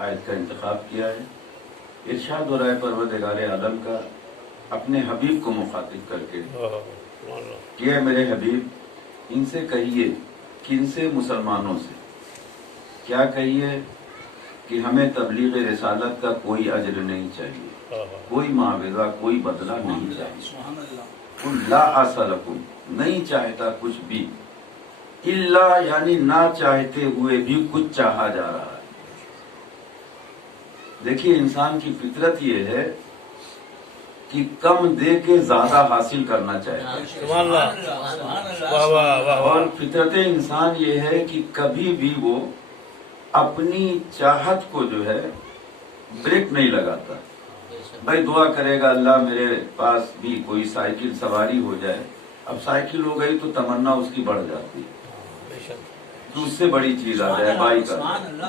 آیت کا انتخاب کیا ہے. ارشاد ہو رہا ہے پروردگار عالم کا اپنے حبیب کو مخاطب کر کے کہ اے میرے حبیب ان سے کہیے، کن سے؟ مسلمانوں سے. کیا کہیے؟ کہ ہمیں تبلیغ رسالت کا کوئی اجر نہیں چاہیے، کوئی معاوضہ، کوئی بدلہ نہیں چاہیے. قل لا اسألکم، نہیں چاہتا کچھ بھی، الا یعنی نہ چاہتے ہوئے بھی کچھ چاہا جا رہا ہے. دیکھیے انسان کی فطرت یہ ہے کہ کم دے کے زیادہ حاصل کرنا چاہتا ہے، اور فطرت انسان یہ ہے کہ کبھی بھی وہ اپنی چاہت کو جو ہے بریک نہیں لگاتا. بھائی دعا کرے گا اللہ میرے پاس بھی کوئی سائیکل سواری ہو جائے. اب سائیکل ہو گئی تو تمنا اس کی بڑھ جاتی ہے، تو اس سے بڑی چیز آ جائے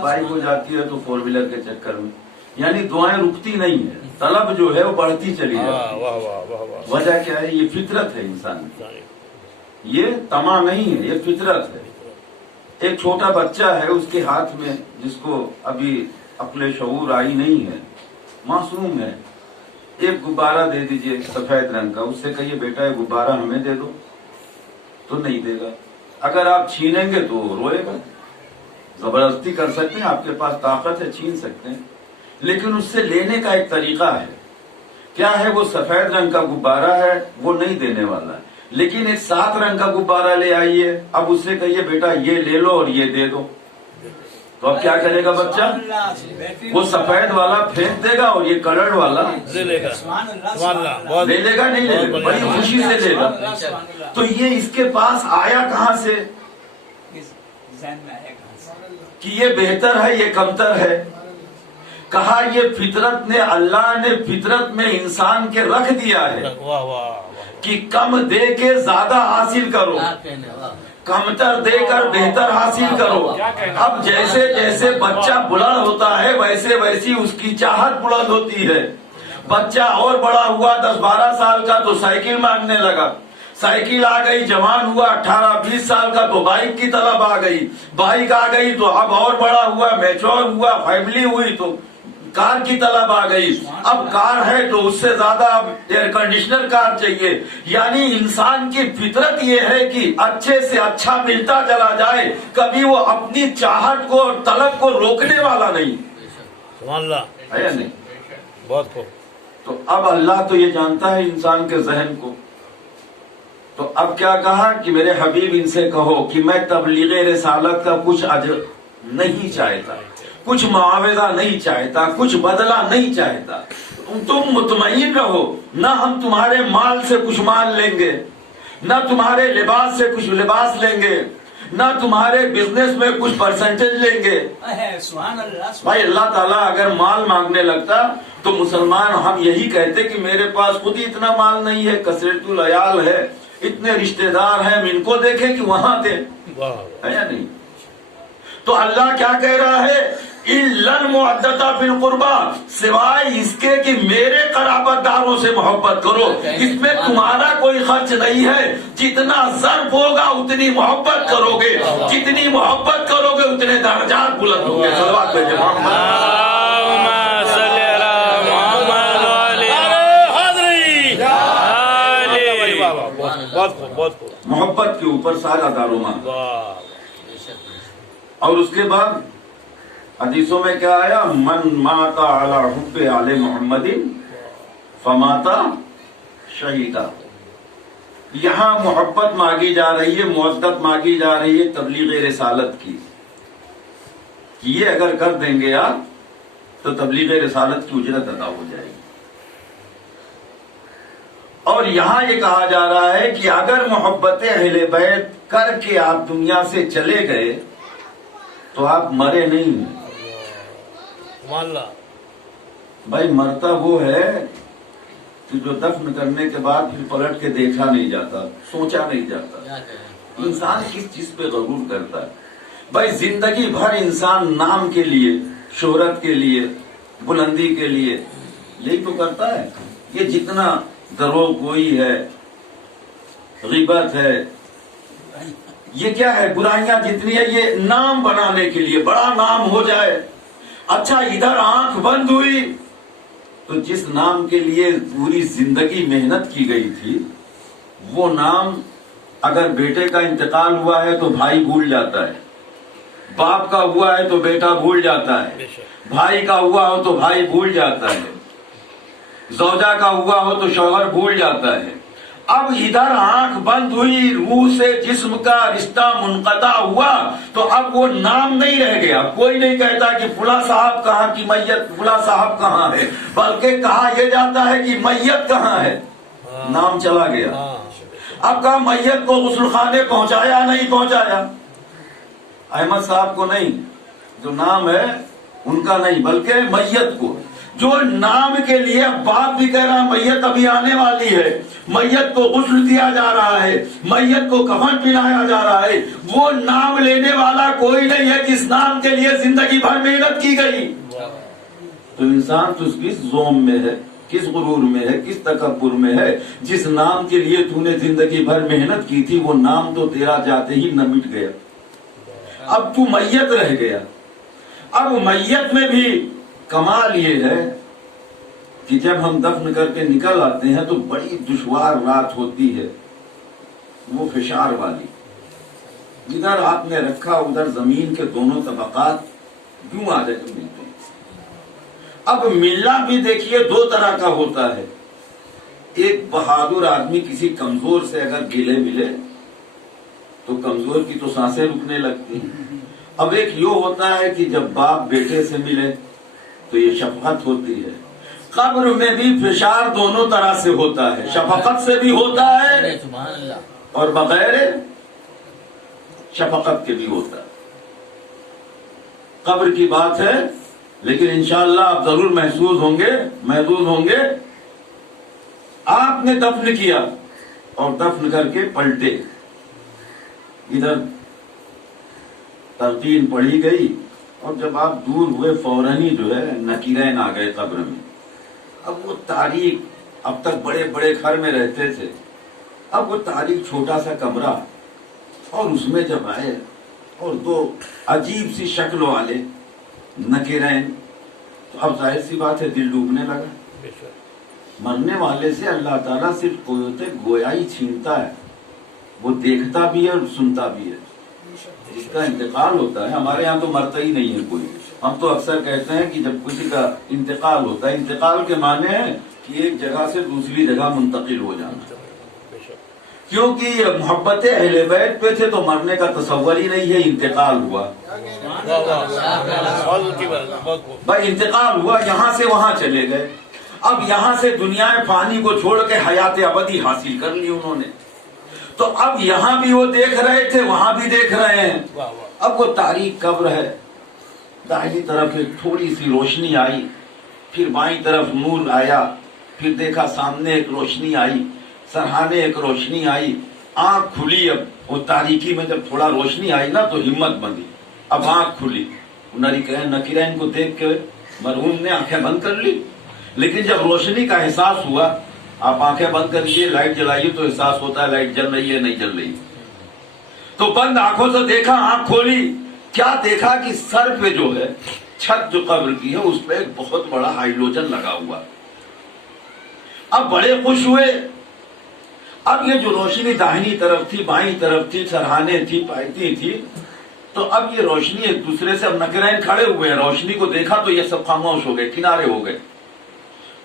بائک ہو جاتی ہے تو 4 ویلر کے چکر میں، یعنی دعائیں رکتی نہیں ہے، طلب جو ہے وہ بڑھتی چلی جاتی ہے. وجہ کیا ہے؟ یہ فطرت ہے انسان کی، یہ طمع نہیں ہے، یہ فطرت ہے. ایک چھوٹا بچہ ہے، اس کے ہاتھ میں، جس کو ابھی عقل شعور آئی نہیں ہے، معصوم ہے، ایک غبارہ دے دیجئے سفید رنگ کا، اس سے کہیے بیٹا یہ غبارہ ہمیں دے دو، تو نہیں دے گا. اگر آپ چھینیں گے تو روئے گا. زبردستی کر سکتے ہیں، آپ کے پاس طاقت ہے، چھین سکتے ہیں، لیکن اس سے لینے کا ایک طریقہ ہے. کیا ہے؟ وہ سفید رنگ کا غبارہ ہے، وہ نہیں دینے والا ہے. لیکن ایک 7 رنگ کا غبارہ لے آئیے، اب اس سے کہیے بیٹا یہ لے لو اور یہ دے دو، تو اب کیا کرے گا بچہ؟ وہ سفید والا پھینک دے گا اور یہ کلرڈ والا لے لے گا. نہیں لے گا، بڑی خوشی سے لے گا. تو یہ اس کے پاس آیا کہاں سے کہ یہ بہتر ہے یہ کمتر ہے؟ کہا یہ فطرت نے، اللہ نے فطرت میں انسان کے رکھ دیا ہے کہ کم دے کے زیادہ حاصل کرو، کمتر دے کر بہتر حاصل کرو. اب جیسے جیسے بچہ بلند ہوتا ہے ویسے ویسی اس کی چاہت بلند ہوتی ہے. بچہ اور بڑا ہوا 10-12 سال کا تو سائیکل مانگنے لگا، سائیکل آ گئی. جوان ہوا 18-20 سال کا تو بائک کی طلب آ گئی، بائک آ گئی تو اب اور بڑا ہوا، میچور ہوا، فیملی ہوئی تو کار کی طلب آ گئی. اب کار ہے تو اس سے زیادہ اب ایئر کنڈیشنر کار چاہیے. یعنی انسان کی فطرت یہ ہے کہ اچھے سے اچھا ملتا چلا جائے، کبھی وہ اپنی چاہت کو اور طلب کو روکنے والا نہیں ہے یا نہیں؟ بہت خوب. تو اب اللہ تو یہ جانتا ہے انسان کے ذہن کو. تو اب کیا کہا کہ میرے حبیب ان سے کہو کہ میں تبلیغ رسالت کا کچھ اجر نہیں چاہتا، کچھ معاوضہ نہیں چاہتا، کچھ بدلہ نہیں چاہتا. تم مطمئن رہو، نہ ہم تمہارے مال سے کچھ مال لیں گے، نہ تمہارے لباس سے کچھ لباس لیں گے، نہ تمہارے بزنس میں کچھ پرسنٹیج لیں گے. بھائی اللہ تعالیٰ اگر مال مانگنے لگتا تو مسلمان ہم یہی کہتے کہ میرے پاس خود ہی اتنا مال نہیں ہے، کثرت العیال ہے، اتنے رشتہ دار ہیں، ان کو دیکھیں کہ وہاں تھے، ہے یا نہیں؟ تو اللہ کیا کہہ رہا ہے؟ إِلَّا الْمُعَدَّةَ فِي الْقُرْبَى، سوائے اس کے کہ میرے قرابت داروں سے محبت کرو. اس میں تمہارا کوئی خرچ نہیں ہے، جتنا ظرف ہوگا اتنی محبت کرو گے، جتنی محبت کرو گے اتنے درجات بلند ہوں گے. صلوات بھیجیں محمد. محبت کے اوپر سارا دارومدار. اور اس کے بعد حدیثوں میں کیا آیا؟ من مات علی حب آل محمد فمات شہیدا. یہاں محبت مانگی جا رہی ہے، مودت مانگی جا رہی ہے تبلیغ رسالت کی. یہ اگر کر دیں گے آپ تو تبلیغ رسالت کی اجرت ادا ہو جائے گی. اور یہاں یہ کہا جا رہا ہے کہ اگر محبت اہل بیت کر کے آپ دنیا سے چلے گئے تو آپ مرے نہیں. بھائی مرتا وہ ہے کہ جو دفن کرنے کے بعد پھر پلٹ کے دیکھا نہیں جاتا، سوچا نہیں جاتا. انسان کس چیز پہ غرور کرتا ہے؟ بھائی زندگی بھر انسان نام کے لیے، شہرت کے لیے، بلندی کے لیے یہی تو کرتا ہے. یہ جتنا دروغ گوئی ہے، غیبت ہے، یہ کیا ہے؟ برائیاں جتنی ہے یہ نام بنانے کے لیے، بڑا نام ہو جائے. اچھا ادھر آنکھ بند ہوئی تو جس نام کے لیے پوری زندگی محنت کی گئی تھی وہ نام اگر بیٹے کا انتقال ہوا ہے تو بھائی بھول جاتا ہے، باپ کا ہوا ہے تو بیٹا بھول جاتا ہے، بھائی کا ہوا ہو تو بھائی بھول جاتا ہے، زوجہ کا ہوا ہو تو شوہر بھول جاتا ہے۔ اب ادھر آنکھ بند ہوئی، روح سے جسم کا رشتہ منقطع ہوا تو اب وہ نام نہیں رہ گیا۔ کوئی نہیں کہتا کہ فلاں صاحب کہاں کی میت، فلاں صاحب کہاں ہے، بلکہ کہا یہ جاتا ہے کہ میت کہاں ہے، نام چلا گیا۔ اب کہا میت کو غسل خانے پہنچایا نہیں پہنچایا، احمد صاحب کو نہیں، جو نام ہے ان کا نہیں بلکہ میت کو، جو نام کے لیے باپ بھی کہہ رہا میت ابھی آنے والی ہے، میت کو غسل دیا جا رہا ہے، میت کو کفن پہنایا جا رہا ہے، وہ نام لینے والا کوئی نہیں ہے جس نام کے لیے زندگی بھر محنت کی گئی۔ تو انسان تو کس ذوم میں ہے، کس غرور میں ہے، کس تکبر میں ہے، جس نام کے لیے تو نے زندگی بھر محنت کی تھی وہ نام تو تیرا جاتے ہی نہ مٹ گیا، اب تو میت رہ گیا۔ اب میت میں بھی کمال یہ ہے کہ جب ہم دفن کر کے نکل آتے ہیں تو بڑی دشوار رات ہوتی ہے، وہ فشار والی، ادھر آپ نے رکھا ادھر زمین کے دونوں طبقات یوں آ جا کر ملتے ہیں۔ اب ملنا بھی دیکھیے دو طرح کا ہوتا ہے، ایک بہادر آدمی کسی کمزور سے اگر گلے ملے تو کمزور کی تو سانسیں رکنے لگتی ہیں۔ اب ایک یہ ہوتا ہے کہ جب باپ بیٹے سے ملے تو یہ شفقت ہوتی ہے۔ قبر میں بھی فشار دونوں طرح سے ہوتا ہے، شفقت سے بھی ہوتا ہے اور بغیر شفقت کے بھی ہوتا ہے۔ قبر کی بات ہے لیکن انشاءاللہ آپ ضرور محظوظ ہوں گے۔ آپ نے دفن کیا اور دفن کر کے پلٹے، ادھر تلقین پڑھی گئی اور جب آپ دور ہوئے فوراً ہی جو ہے نکیرین آ گئے قبر میں۔ اب وہ تاریخ، اب تک بڑے بڑے گھر میں رہتے تھے، اب وہ تاریخ چھوٹا سا کمرہ، اور اس میں جب آئے اور دو عجیب سی شکل والے نکیرین، تو اب ظاہر سی بات ہے دل ڈوبنے لگا۔ مرنے والے سے اللہ تعالیٰ صرف قوت گویائی چھینتا ہے، وہ دیکھتا بھی ہے اور سنتا بھی ہے۔ جس کا انتقال ہوتا ہے، ہمارے یہاں تو مرتا ہی نہیں ہے کوئی، ہم تو اکثر کہتے ہیں کہ جب کسی کا انتقال ہوتا ہے، انتقال کے معنی ہے کہ ایک جگہ سے دوسری جگہ منتقل ہو جانا، کیونکہ یہ محبت اہل بیت پہ تھے تو مرنے کا تصور ہی نہیں ہے، انتقال ہوا بھائی، انتقال ہوا، یہاں سے وہاں چلے گئے۔ اب یہاں سے دنیا فانی کو چھوڑ کے حیات ابدی حاصل کر لی انہوں نے، تو اب یہاں بھی وہ دیکھ رہے تھے، وہاں بھی دیکھ رہے ہیں۔ اب وہ تاریک قبر ہے، دائیں طرف ایک تھوڑی سی روشنی آئی، پھر بائیں طرف نور آیا، پھر دیکھا سامنے ایک روشنی آئی، سرہانے ایک روشنی آئی، آنکھ کھلی۔ اب وہ تاریکی میں جب تھوڑا روشنی آئی نا تو ہمت بندی، اب آنکھ کھلی۔ نکیرین کو دیکھ کے مرحوم نے آنکھیں بند کر لی، لیکن جب روشنی کا احساس ہوا، آپ آنکھیں بند کر لیجیے، لائٹ جلائیے تو احساس ہوتا ہے لائٹ جل رہی ہے نہیں جل رہی، تو بند آنکھوں سے دیکھا، آنکھ کھولی، کیا دیکھا کہ سر پہ جو ہے چھت جو قبر کی ہے اس پہ ایک بہت بڑا ہائیڈروجن لگا ہوا۔ اب بڑے خوش ہوئے۔ اب یہ جو روشنی داہنی طرف تھی، بائیں طرف تھی، سرہانے تھی، پائتی تھی، تو اب یہ روشنی ایک دوسرے سے، اب نکرین کھڑے ہوئے ہیں، روشنی کو دیکھا تو یہ سب خاموش ہو گئے، کنارے ہو گئے۔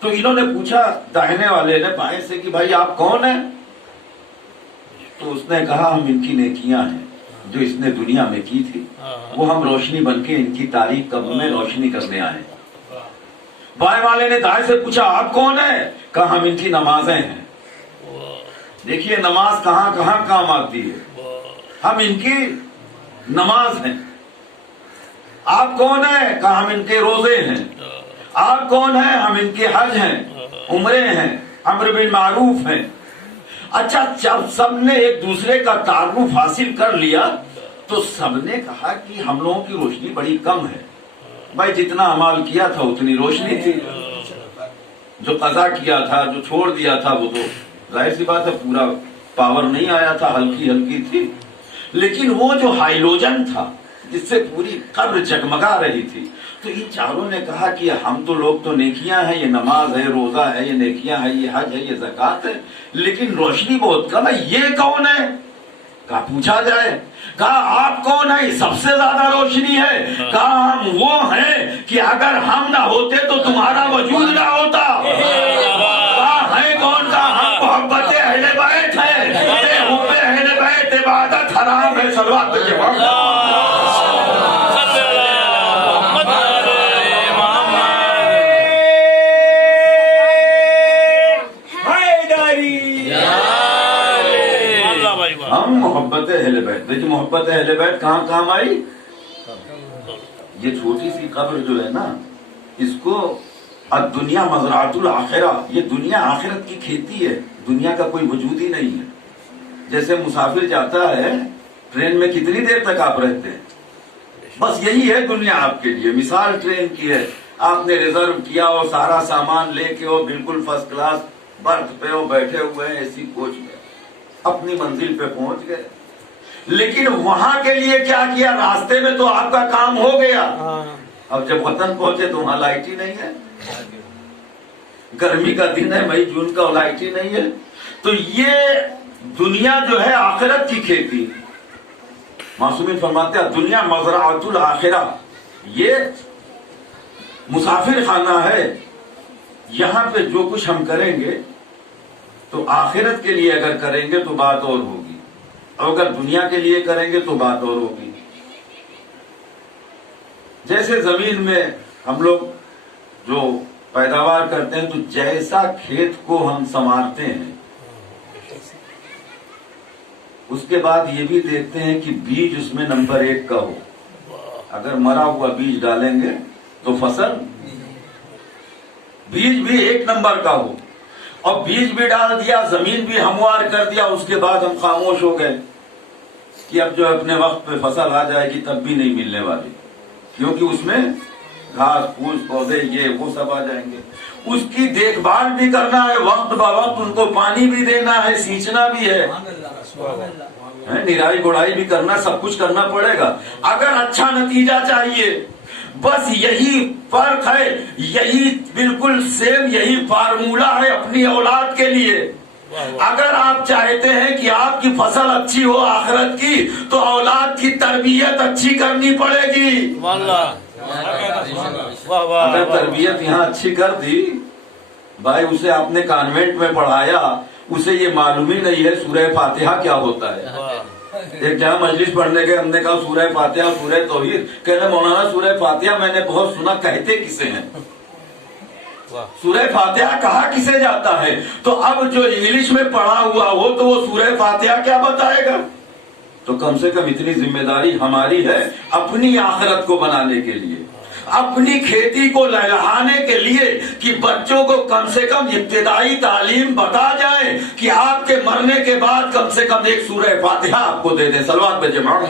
تو انہوں نے پوچھا داہنے والے نے بائیں سے کہ بھائی آپ کون ہیں؟ تو اس نے کہا ہم ان کی نیکیاں ہیں جو اس نے دنیا میں کی تھی، وہ ہم روشنی بن کے ان کی تاریخ قبر میں روشنی کرنے آئے۔ بائیں والے نے دائیں سے پوچھا آپ کون ہیں؟ کہا ہم ان کی نمازیں ہیں۔ دیکھیے نماز کہاں کہاں کام آتی ہے، ہم ان کی نماز ہیں۔ آپ کون ہیں؟ کہا ہم ان کے روزے ہیں۔ آپ کون ہیں؟ ہم ان کے حج ہیں، عمرے ہیں، امر بالمعروف ہیں۔ اچھا جب سب نے ایک دوسرے کا تعارف حاصل کر لیا تو سب نے کہا کہ ہم لوگوں کی روشنی بڑی کم ہے۔ بھائی جتنا عمال کیا تھا اتنی روشنی تھی، جو قضا کیا تھا، جو چھوڑ دیا تھا، وہ تو ظاہر سی بات ہے پورا پاور نہیں آیا تھا، ہلکی ہلکی تھی۔ لیکن وہ جو ہائیڈروجن تھا جس سے پوری قبر جگمگا رہی تھی، تو یہ چاروں نے کہا کہ ہم تو لوگ تو نیکیاں ہیں، یہ نماز ہے، روزہ ہے، یہ نیکیاں ہیں، یہ حج ہے، یہ زکوٰۃ ہے، لیکن روشنی بہت کم ہے، یہ کون ہے؟ کہا پوچھا جائے، کہا آپ کون ہیں؟ سب سے زیادہ روشنی ہے۔ کہا ہم وہ ہیں کہ اگر ہم نہ ہوتے تو تمہارا وجود نہ ہوتا۔ کہا ہے کون؟ کہا ہم محبت اہل بیت ہیں، بے حب اہل بیت عبادت حرام ہے۔ صلوات پڑھیے ہم محبت اہل بیت۔ دیکھیں محبت اہل بیت کہاں کام آئی؟ یہ چھوٹی سی قبر جو ہے نا، اس کو الدنیا مزرعۃ الآخرہ، یہ دنیا آخرت کی کھیتی ہے، دنیا کا کوئی وجود ہی نہیں ہے۔ جیسے مسافر جاتا ہے ٹرین میں، کتنی دیر تک آپ رہتے ہیں؟ بس یہی ہے دنیا آپ کے لیے۔ مثال ٹرین کی ہے، آپ نے ریزرو کیا ہو، سارا سامان لے کے ہو، بالکل فرسٹ کلاس برتھ پہ ہو، بیٹھے ہوئے ہیں اسی کوچ میں، اپنی منزل پہ پہنچ گئے، لیکن وہاں کے لیے کیا کیا؟ راستے میں تو آپ کا کام ہو گیا، اب جب وطن پہنچے تو وہاں لائٹ ہی نہیں ہے، گرمی کا دن ہے، مئی جون کا، لائٹ ہی نہیں ہے۔ تو یہ دنیا جو ہے آخرت کی کھیتی، معصومین فرماتے ہیں دنیا مزرعۃ الآخرہ، یہ مسافر خانہ ہے، یہاں پہ جو کچھ ہم کریں گے تو آخرت کے لیے اگر کریں گے تو بات اور ہوگی، اور اگر دنیا کے لیے کریں گے تو بات اور ہوگی۔ جیسے زمین میں ہم لوگ جو پیداوار کرتے ہیں، تو جیسا کھیت کو ہم سنوارتے ہیں، اس کے بعد یہ بھی دیکھتے ہیں کہ بیج اس میں نمبر 1 کا ہو۔ اگر مرا ہوا بیج ڈالیں گے تو فصل، بیج بھی 1 نمبر کا ہو، اور بیج بھی ڈال دیا، زمین بھی ہموار کر دیا، اس کے بعد ہم خاموش ہو گئے کہ اب جو اپنے وقت پہ فصل آ جائے گی تب بھی نہیں ملنے والی، کیونکہ اس میں گھاس پھوس پودے یہ وہ سب آ جائیں گے۔ اس کی دیکھ بھال بھی کرنا ہے، وقت با وقت ان کو پانی بھی دینا ہے، سینچنا بھی ہے، نرائی گڑائی بھی کرنا، سب کچھ کرنا پڑے گا اگر اچھا نتیجہ چاہیے۔ بس یہی فرق ہے، یہی بالکل سیم یہی فارمولا ہے اپنی اولاد کے لیے۔ اگر آپ چاہتے ہیں کہ آپ کی فصل اچھی ہو آخرت کی، تو اولاد کی تربیت اچھی کرنی پڑے گی۔ اگر تربیت یہاں اچھی کر دی، بھائی اسے آپ نے کانوینٹ میں پڑھایا، اسے یہ معلوم ہی نہیں ہے سورہ فاتحہ کیا ہوتا ہے۔ ایک جہاں مجلس پڑھنے گئے، ہم نے کہا سورہ فاتحہ سورہ توحید، کہنا مولانا سورہ فاتحہ میں نے بہت سنا، کہتے کسے ہیں؟ سورہ فاتحہ کہا کسے جاتا ہے؟ تو اب جو انگلش میں پڑھا ہوا ہو تو وہ سورہ فاتحہ کیا بتائے گا؟ تو کم سے کم اتنی ذمہ داری ہماری ہے اپنی آخرت کو بنانے کے لیے، اپنی کھیتی کو لہلانے کے لیے، کہ بچوں کو کم سے کم ابتدائی تعلیم بتا جائیں کہ آپ کے مرنے کے بعد کم سے کم ایک سورہ فاتحہ آپ کو دے دیں۔ صلوات پہ جماعت